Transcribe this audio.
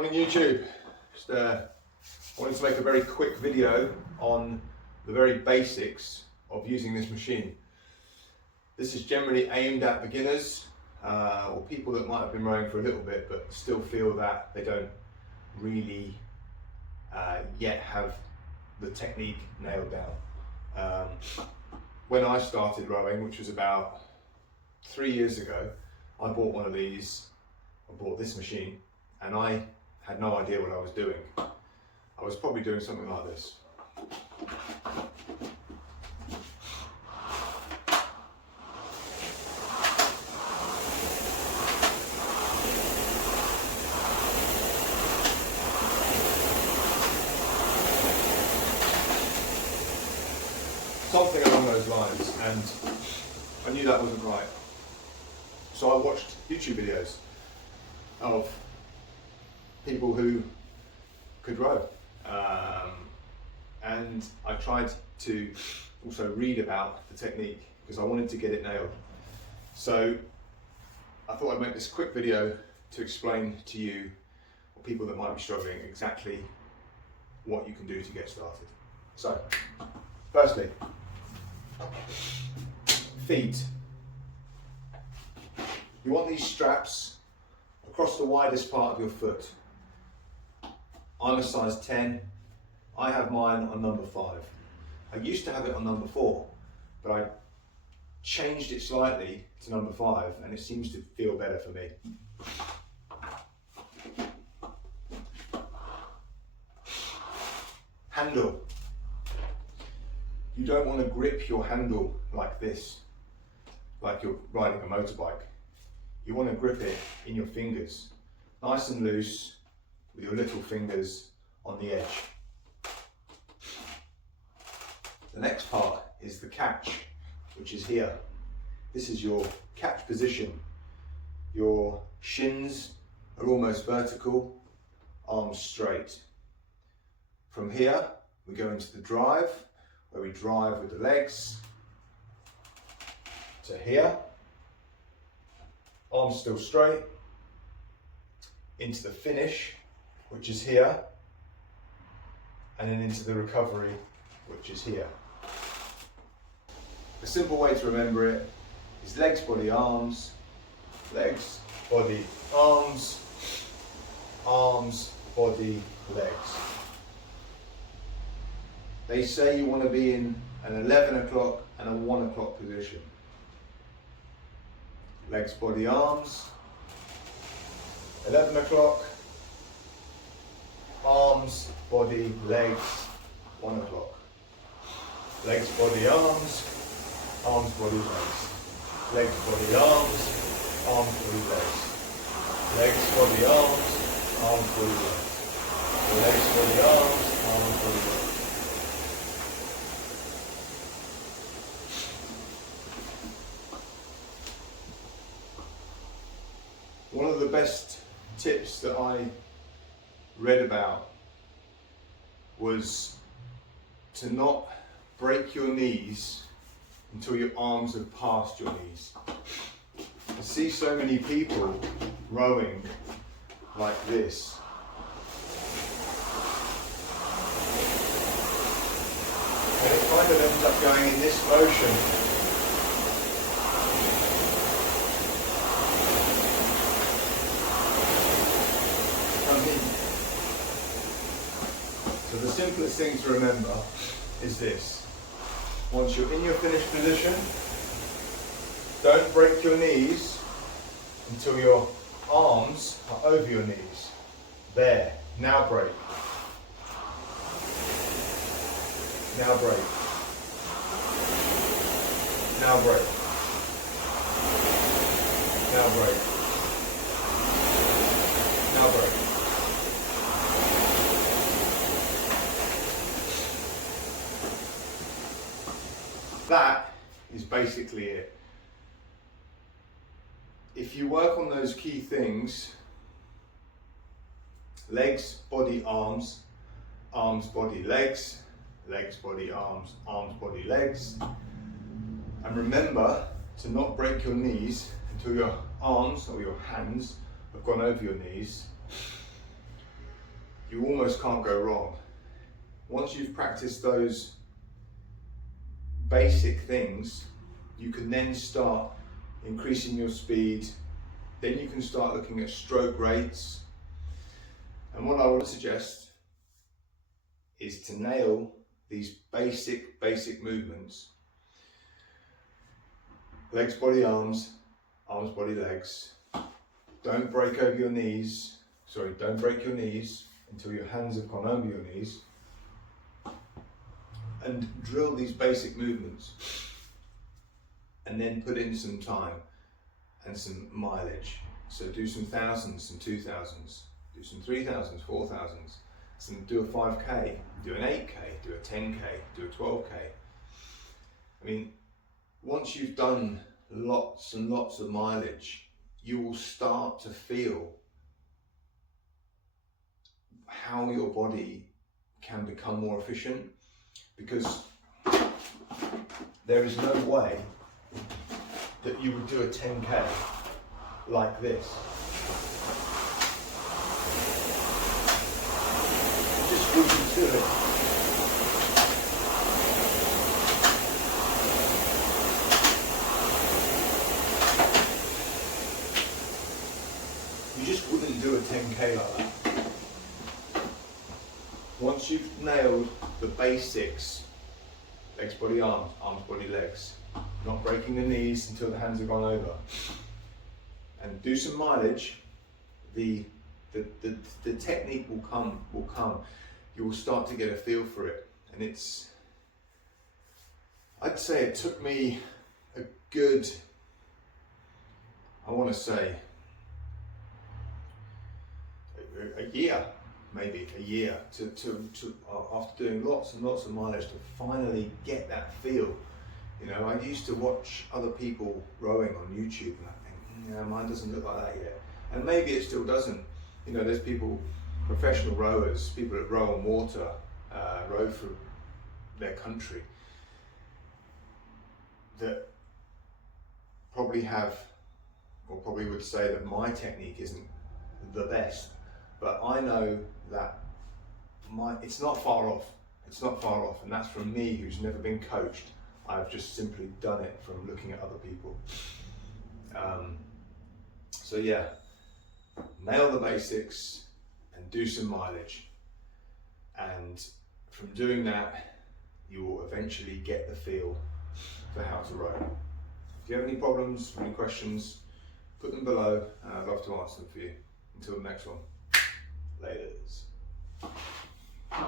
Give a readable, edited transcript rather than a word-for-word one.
Morning YouTube. I wanted to make a very quick video on the very basics of using this machine. This is generally aimed at beginners or people that might have been rowing for a little bit but still feel that they don't really yet have the technique nailed down. When I started rowing, which was about 3 years ago, I bought one of these. I bought this machine and I had no idea what I was doing. I was probably doing something like this. Something along those lines, and I knew that wasn't right. So I watched YouTube videos of people who could row, and I tried to also read about the technique because I wanted to get it nailed. So I thought I'd make this quick video to explain to you, or people that might be struggling, exactly what you can do to get started. So, firstly, feet. You want these straps across the widest part of your foot. I'm a size 10. I have mine on number 5. I used to have it on number 4, but I changed it slightly to number 5 and it seems to feel better for me. Handle. You don't want to grip your handle like this, like you're riding a motorbike. You want to grip it in your fingers, nice and loose, with your little fingers on the edge. The next part is the catch, which is here. This is your catch position. Your shins are almost vertical, arms straight. From here, we go into the drive, where we drive with the legs, to here, arms still straight, into the finish, which is here, and then into the recovery, which is here. A simple way to remember it is legs, body, arms, legs, body, arms, arms, body, legs. They say you want to be in an 11 o'clock and a 1 o'clock position. Legs, body, arms, 11 o'clock, arms, body, legs, 1 o'clock. Legs, body, arms, arms, body, legs. Legs, body, arms, arms, body, legs. Legs, body, arms, arms, body, legs. Legs, body, arms, arms, body, legs. One of the best tips that I read about was to not break your knees until your arms have passed your knees. I see so many people rowing like this. And it kind of ends up going in this motion. So the simplest thing to remember is this. Once you're in your finished position, don't break your knees until your arms are over your knees. There. Now break. Now break. Now break. Now break. Now break. That is basically it. If you work on those key things, legs, body, arms, arms, body, legs, legs, body, arms, arms, body, legs, and remember to not break your knees until your arms or your hands have gone over your knees, you almost can't go wrong. Once you've practiced those basic things, you can then start increasing your speed. Then you can start looking at stroke rates. And what I would suggest is to nail these basic movements. Legs, body, arms, arms, body, legs. Don't break over your knees. Sorry, don't break your knees until your hands have gone over your knees. And drill these basic movements. And then put in some time and some mileage. So do some thousands, some 2000s, do some 3000s, 4000s, do a 5k, do an 8k, do a 10k, do a 12k. I mean, once you've done lots and lots of mileage, you will start to feel how your body can become more efficient, because there is no way that you would do a 10k like this. Just cruising to it. You just wouldn't do a 10k like that. Once you've nailed the basics, legs, body, arms, arms, body, legs, not breaking the knees until the hands have gone over, and do some mileage, the technique will come. You will start to get a feel for it. And I'd say it took me a good, I want to say, a year, maybe a year, to after doing lots and lots of mileage, to finally get that feel. You know, I used to watch other people rowing on YouTube and I think, yeah, mine doesn't look like that yet. And maybe it still doesn't. You know, there's people, professional rowers, people that row on water, row for their country, that probably have, or probably would say that my technique isn't the best. But I know that it's not far off. It's not far off, and that's from me, who's never been coached. I've just simply done it from looking at other people. So yeah, nail the basics and do some mileage. And from doing that, you will eventually get the feel for how to row. If you have any problems, any questions, put them below and I'd love to answer them for you. Until the next one, laters.